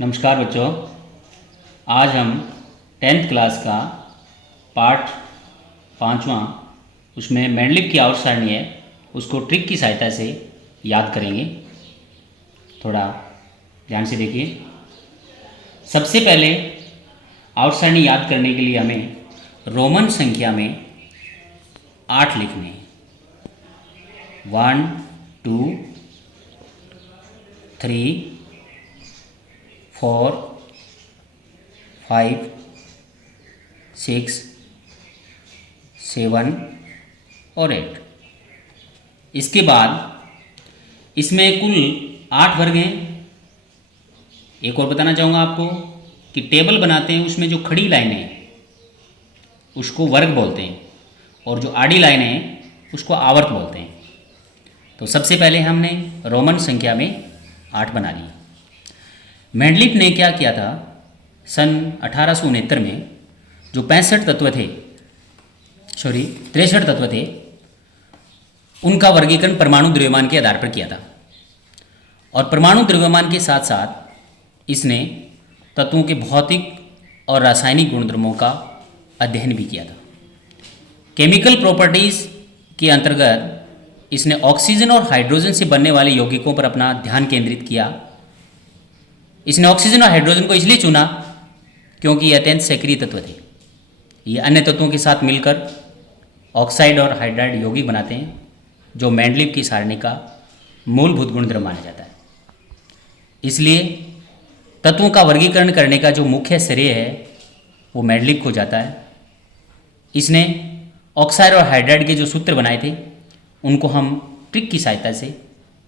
नमस्कार बच्चों। आज हम टेंथ क्लास का पार्ट पाँचवा उसमें मैंडलिप की आवर्त सारणी है, उसको ट्रिक की सहायता से याद करेंगे। थोड़ा ध्यान से देखिए। सबसे पहले आवर्त सारणी याद करने के लिए हमें रोमन संख्या में 8 लिखने हैं। 1 2 3 4 5 6 7 और 8। इसके बाद इसमें कुल 8 वर्ग हैं। एक और बताना चाहूँगा आपको कि टेबल बनाते हैं, उसमें जो खड़ी लाइनें हैं उसको वर्ग बोलते हैं और जो आड़ी लाइनें हैं उसको आवर्त बोलते हैं। तो सबसे पहले हमने रोमन संख्या में 8 बना ली। मैंडलिप ने क्या किया था, सन 1869 में जो 63 तत्व थे उनका वर्गीकरण परमाणु द्रव्यमान के आधार पर किया था। और परमाणु द्रव्यमान के साथ साथ इसने तत्वों के भौतिक और रासायनिक गुणधर्मों का अध्ययन भी किया था। केमिकल प्रॉपर्टीज़ के अंतर्गत इसने ऑक्सीजन और हाइड्रोजन से बनने वाले यौगिकों पर अपना ध्यान केंद्रित किया। इसने ऑक्सीजन और हाइड्रोजन को इसलिए चुना क्योंकि ये अत्यंत सक्रिय तत्व थे। ये अन्य तत्वों के साथ मिलकर ऑक्साइड और हाइड्राइड यौगिक बनाते हैं, जो मैंडलिप की सारणी का मूलभूत गुणधर्म माना जाता है। इसलिए तत्वों का वर्गीकरण करने का जो मुख्य श्रेय है वो मैंडलिप को जाता है। इसने ऑक्साइड और हाइड्राइड के जो सूत्र बनाए थे उनको हम ट्रिक की सहायता से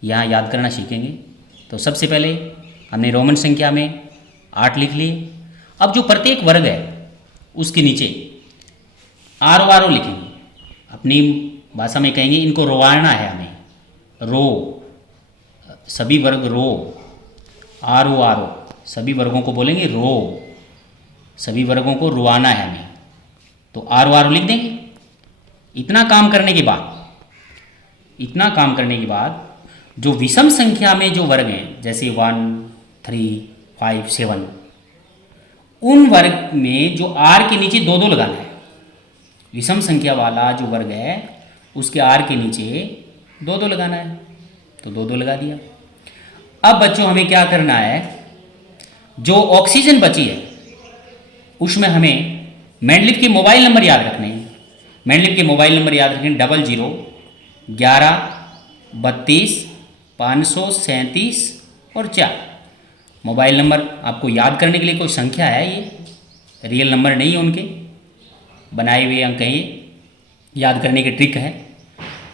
यहाँ याद करना सीखेंगे। तो सबसे पहले हमने रोमन संख्या में 8 लिख लिए। अब जो प्रत्येक वर्ग है उसके नीचे आर लिखेंगे। अपनी भाषा में कहेंगे इनको रोवाना है हमें। रो, सभी वर्ग रो, आर ओ सभी वर्गों को बोलेंगे रो, सभी वर्गों को रोवाना है हमें। तो आर लिख देंगे। इतना काम करने के बाद जो विषम संख्या में जो वर्ग हैं जैसे 1 3 5 7, उन वर्ग में जो आर के नीचे 2 लगाना है। विषम संख्या वाला जो वर्ग है उसके आर के नीचे 2 लगाना है। तो 2 लगा दिया। अब बच्चों हमें क्या करना है, जो ऑक्सीजन बची है उसमें हमें मैंडलिप के मोबाइल नंबर याद रखने हैं। मैंडलिप के मोबाइल नंबर याद रखें 00 11 32 537 और 4। मोबाइल नंबर आपको याद करने के लिए कोई संख्या है, ये रियल नंबर नहीं है, उनके बनाए हुए अंक हैं, ये याद करने की ट्रिक है।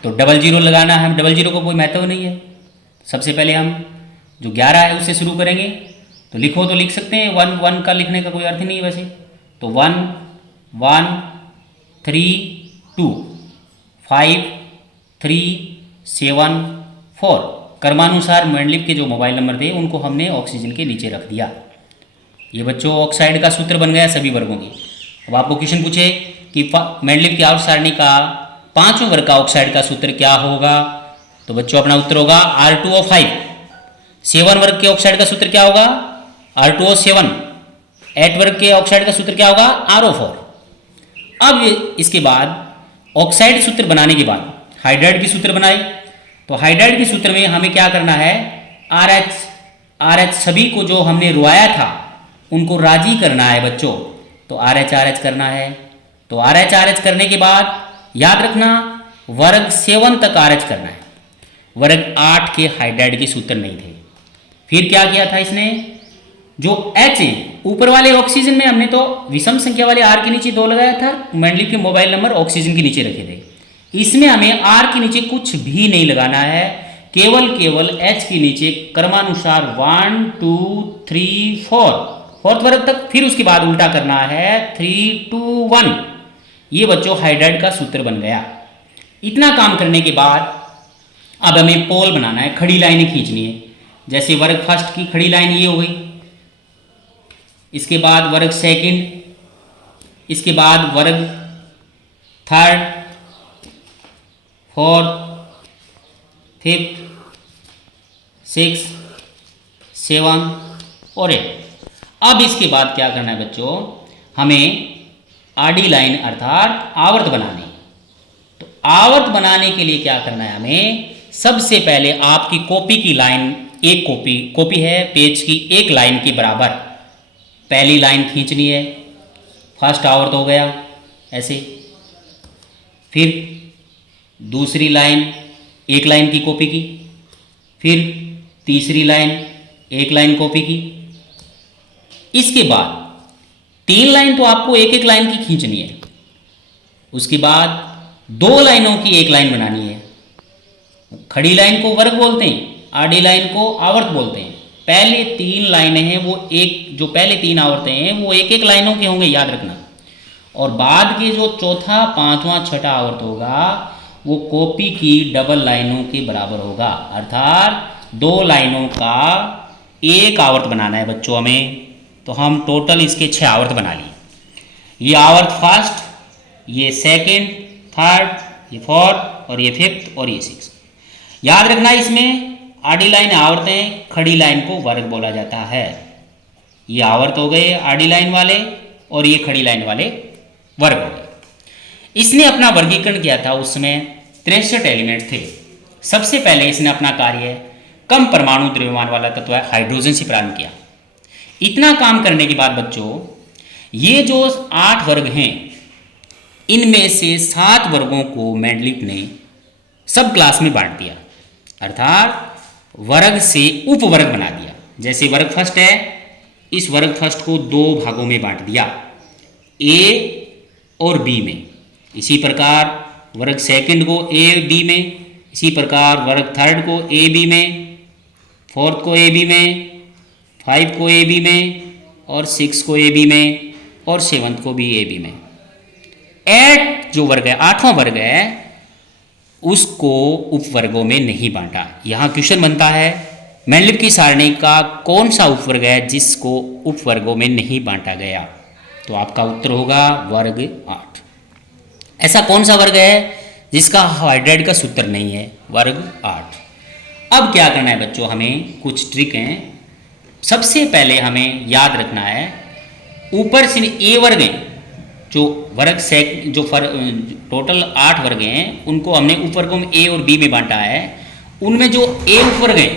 तो 00 लगाना है। 00 को कोई महत्व नहीं है। सबसे पहले हम जो 11 है उससे शुरू करेंगे। तो लिखो तो लिख सकते हैं, 1 1 का लिखने का कोई अर्थ नहीं है वैसे। तो 1 1 3 2 5 3 7 4 क्रमानुसार मैंडलिप के जो मोबाइल नंबर थे उनको हमने ऑक्सीजन के नीचे रख दिया। ये बच्चों ऑक्साइड का सूत्र बन गया सभी वर्गों की। अब आपको क्वेश्चन पूछे कि मैंडलिप की आवर्त सारणी का 5वें वर्ग का ऑक्साइड का सूत्र क्या होगा, तो बच्चों अपना उत्तर होगा R2O5। 7 वर्ग के ऑक्साइड का सूत्र क्या होगा, R2O7। 8 वर्ग के ऑक्साइड का सूत्र क्या होगा, RO4। अब इसके बाद ऑक्साइड सूत्र बनाने के बाद हाइड्राइड के सूत्र बनाए। तो हाइड्राइड के सूत्र में हमें क्या करना है, RH सभी को जो हमने रुआया था उनको राजी करना है बच्चों। तो RH करना है। तो RH करने के बाद याद रखना वर्ग 7 तक RH करना है। वर्ग 8 के हाइड्राइड के सूत्र नहीं थे। फिर क्या किया था इसने, जो H है ऊपर वाले ऑक्सीजन में हमने तो विषम संख्या वाले R के नीचे 2 लगाया था। मैंडलिप के मोबाइल नंबर ऑक्सीजन के नीचे रखे थे। इसमें हमें R के नीचे कुछ भी नहीं लगाना है, केवल H के नीचे क्रमानुसार 1 2 3 4 फोर्थ वर्ग तक। फिर उसके बाद उल्टा करना है 3 2 1। ये बच्चों हाइड्राइड का सूत्र बन गया। इतना काम करने के बाद अब हमें पोल बनाना है, खड़ी लाइनें खींचनी है। जैसे वर्ग फर्स्ट की खड़ी लाइन ये हो गई, इसके बाद वर्ग सेकंड, इसके बाद वर्ग थर्ड, फोर्थ, फिफ्थ, 6 7 और ए। अब इसके बाद क्या करना है बच्चों, हमें आडी लाइन अर्थात आवर्त बनानी। तो आवर्त बनाने के लिए क्या करना है हमें, सबसे पहले आपकी कॉपी की लाइन, एक कॉपी है पेज की, एक लाइन के बराबर पहली लाइन खींचनी है। फर्स्ट आवर्त हो गया ऐसे, फिर दूसरी लाइन एक लाइन की कॉपी की, फिर तीसरी लाइन एक लाइन कॉपी की। इसके बाद 3 लाइन तो आपको एक एक लाइन की खींचनी है। उसके बाद 2 लाइनों की एक लाइन बनानी है। खड़ी लाइन को वर्ग बोलते हैं, आडी लाइन को आवर्त बोलते हैं। पहले 3 लाइनें हैं वो एक, जो पहले 3 आवर्तें हैं वो एक एक लाइनों के होंगे, याद रखना। और बाद के जो चौथा, पांचवा, छठा आवर्त होगा वो कॉपी की डबल लाइनों के बराबर होगा, अर्थात 2 लाइनों का एक आवर्त बनाना है बच्चों हमें। तो हम टोटल इसके 6 आवर्त बना लिए। ये आवर्त फर्स्ट, ये सेकंड, थर्ड, ये फोर्थ और ये फिफ्थ और ये सिक्स। याद रखना इसमें आडी लाइन आवर्तें, खड़ी लाइन को वर्ग बोला जाता है। ये आवर्त हो गए आडी लाइन वाले और ये खड़ी लाइन वाले वर्ग हो गए। इसने अपना वर्गीकरण किया था, उसमें 63 एलिमेंट थे। सबसे पहले इसने अपना कार्य कम परमाणु द्रव्यमान वाला तत्व है हाइड्रोजन से प्रारंभ किया। इतना काम करने के बाद बच्चों ये जो 8 वर्ग हैं, इनमें से 7 वर्गों को मेंडलीफ ने सब क्लास में बांट दिया, अर्थात वर्ग से उपवर्ग बना दिया। जैसे वर्ग फर्स्ट है, इस वर्ग फर्स्ट को 2 भागों में बांट दिया, ए और बी में। इसी प्रकार वर्ग सेकंड को ए बी में, इसी प्रकार वर्ग थर्ड को ए बी में, फोर्थ को ए बी में, 5 को ए बी में और 6 को ए बी में और 7 को भी ए बी में। 8 जो वर्ग है, 8वां वर्ग है, उसको उपवर्गों में नहीं बांटा। यहाँ क्वेश्चन बनता है मेंडलीफ की सारणी का कौन सा उपवर्ग है जिसको उपवर्गों में नहीं बांटा गया। तो आपका उत्तर होगा वर्ग 8। ऐसा कौन सा वर्ग है जिसका हाइड्राइड का सूत्र नहीं है, वर्ग 8। अब क्या करना है बच्चों, हमें कुछ ट्रिक हैं। सबसे पहले हमें याद रखना है ऊपर से ए वर्ग हैं, जो वर्ग जो टोटल 8 वर्ग हैं उनको हमने उपवर्गों में ए और बी में बांटा है। उनमें जो ए उपवर्ग हैं